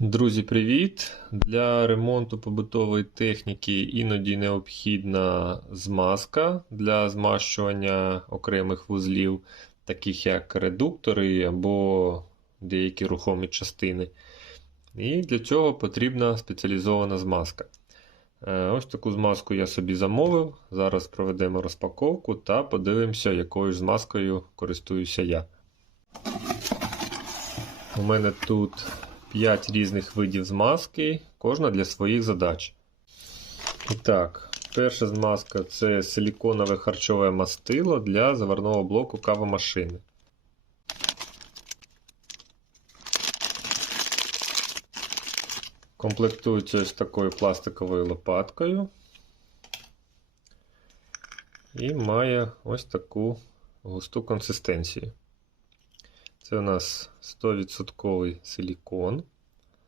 Друзі, привіт! Для ремонту побутової техніки іноді необхідна змазка для змащування окремих вузлів, таких як редуктори або деякі рухомі частини. І для цього потрібна спеціалізована змазка. Е, Ось таку змазку я собі замовив. Зараз проведемо розпаковку та подивимося, якою ж змазкою користуюся я. У мене тут 5 різних видів змазки, кожна для своїх задач. І так, перша змазка це силіконове харчове мастило для заварного блоку кавомашини. Комплектується ось такою пластиковою лопаткою. І має ось таку густу консистенцію. Це у нас 100% силікон.